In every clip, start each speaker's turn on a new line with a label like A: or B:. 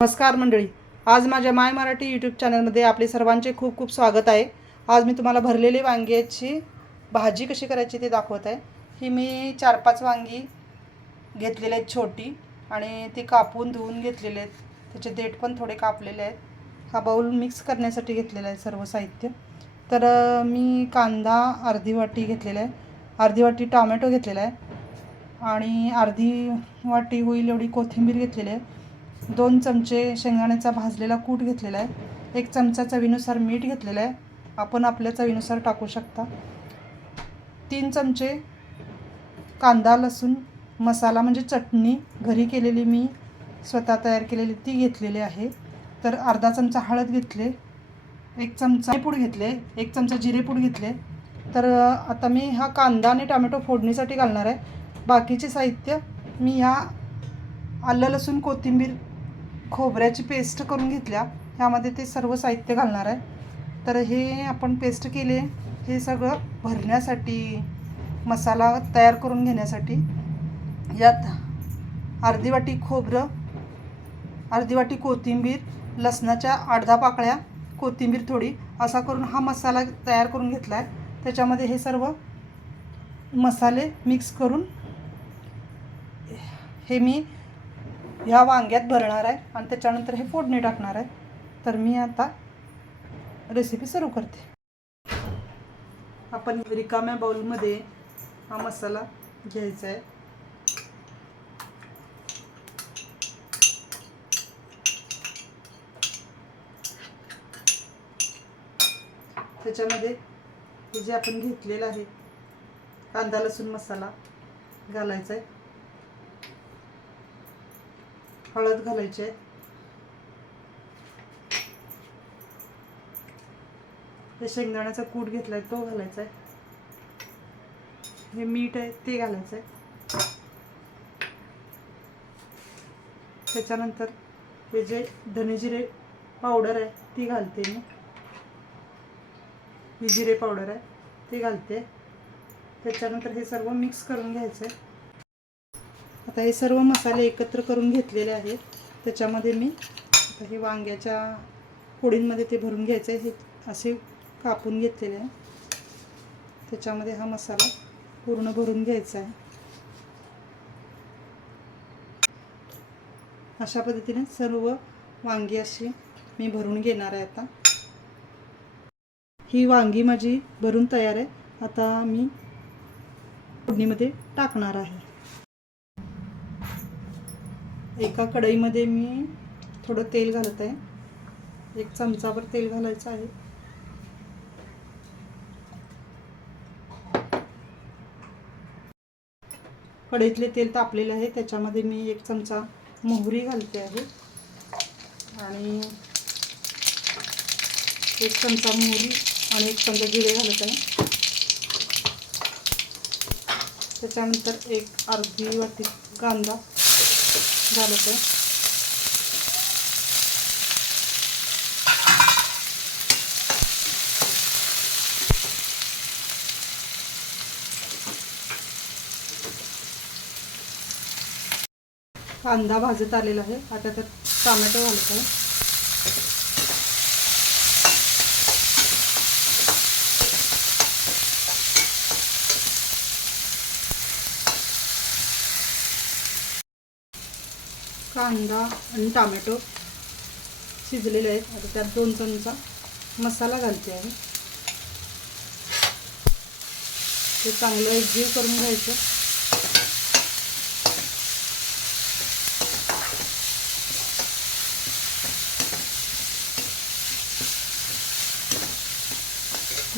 A: नमस्कार मंडळी. आज माझ्या माय मराठी यूट्यूब चॅनलमध्ये आपले सर्वांचे खूप खूप स्वागत आहे. आज मी तुम्हाला भरलेली वांग्याची भाजी कशी करायची ते दाखवत आहे. ही मी चार पाच वांगी घेतलेले आहेत छोटी आणि ती कापून धुवून घेतलेले आहेत. त्याचे देठ पण थोडे कापलेले आहेत. हा बाऊल मिक्स करण्यासाठी घेतलेला आहे सर्व साहित्य. तर मी कांदा अर्धी वाटी घेतलेला आहे. अर्धी वाटी टॉमॅटो घेतलेला आहे. आणि अर्धी वाटी होईल एवढी कोथिंबीर घेतलेली आहे. दोन चमचे शेंगदाण्याचा भाजलेला कूट घेतलेला आहे. एक चमचा चवीनुसार मीठ घेतलेलं आहे. आपण आपल्या चवीनुसार टाकू शकता. तीन चमचे कांदा लसूण मसाला म्हणजे चटणी. घरी केलेली मी स्वतः तयार केलेली ती घेतलेली आहे. तर अर्धा चमचा हळद घेतले एक चमचा पूड घेतले एक चमचा जिरेपूड घेतले. तर आता मी हा कांदा आणि टोमॅटो फोडणीसाठी घालणार आहे. बाकीचे साहित्य मी ह्या आलं लसूण कोथिंबीर खोबऱ्याची पेस्ट करून घेतल्या. ह्यामध्ये ते सर्व साहित्य घालणार आहे. तर हे आपण पेस्ट केले. हे सगळं भरण्यासाठी मसाला तयार करून घेण्यासाठी. यात अर्धी वाटी खोबरं अर्धी वाटी कोथिंबीर लसणाच्या अर्धा पाकळ्या कोथिंबीर थोडी असा करून हा मसाला तयार करून घेतला आहे त्याच्यामध्ये हे सर्व मसाले मिक्स करून हे मी ह्या वांग्यात भरणार आहे आणि त्याच्यानंतर हे फोडणी टाकणार आहे. तर मी आता रेसिपी सुरू करते. आपण रिकाम्या बाउलमध्ये हा मसाला घ्यायचा आहे. त्याच्यामध्ये हे जे आपण घेतलेलं आहे कांदा लसूण मसाला घालायचा आहे. हळद घालायची आहे. हे शेंगदाण्याचा कूट घेतलाय तो घालायचा आहे. हे मीठ आहे ते घालायचं आहे. त्याच्यानंतर हे जे धनेजिरे पावडर आहे ती घालते मी. ही जिरे पावडर आहे ते घालते. त्याच्यानंतर हे सर्व मिक्स करून घ्यायचं आहे. आता हे सर्व मसाले एकत्र करून घेतलेले आहेत. त्याच्यामध्ये मी आता हे वांग्याच्या फोडींमध्ये ते भरून घ्यायचं आहे. हे असे कापून घेतलेले आहे. त्याच्यामध्ये हा मसाला पूर्ण भरून घ्यायचा आहे. अशा पद्धतीने सर्व वांगी अशी मी भरून घेणार आहे आता. ही वांगी माझी भरून तयार आहे. आता मी फोडणीमध्ये टाकणार आहे. एका कढईमध्ये मी थोडं तेल घालत आहे. एक चमचाभर तेल घालायचं आहे. कढईतले तेल तापलेलं आहे. त्याच्यामध्ये मी एक चमचा मोहरी घालते आहे. आणि एक चमचा मोहरी आणि एक चमचा जिरे घालत आहे. त्याच्यानंतर एक अर्धी वाटी कांदा झालं आहे कांदा भाजत आलेला आहे. आता तर टोमॅटो घालत कांदा आणि टोमॅटो शिजलेले आहेत. आता त्यात दोन चमचा मसाला घालते आहे ते चांगलं एकजीव करून घ्यायचं.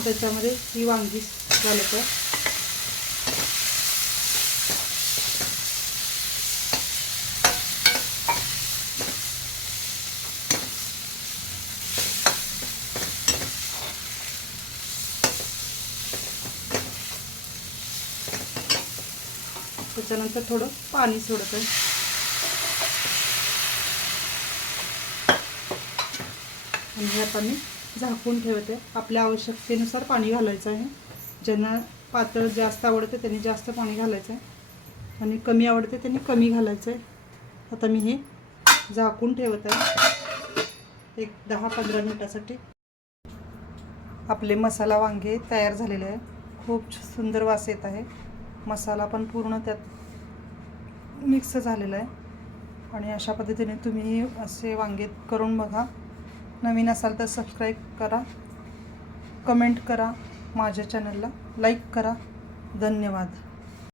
A: त्याच्यामध्ये ही वांगी घालत आहे त्याच्यानंतर थोडं पाणी सोडत आहे आणि हे आता मी झाकून ठेवते. आपल्या आवश्यकतेनुसार पाणी घालायचं आहे. ज्यांना पातळ जास्त आवडते त्यांनी जास्त पाणी घालायचं आहे. आणि कमी आवडते त्यांनी कमी घालायचं आहे. आता मी हे झाकून ठेवत आहे. एक दहा पंधरा मिनटासाठी. आपले मसाला वांगे तयार झालेले आहे. खूप सुंदर वास येत आहे. मसाला पण पूर्ण त्यात मिक्स झालेला आहे. आणि अशा पद्धतीने तुम्ही असे वांगे करून बघा. नवीन असाल तर सबस्क्राईब करा. कमेंट करा. माझ्या चॅनलला लाईक करा. धन्यवाद.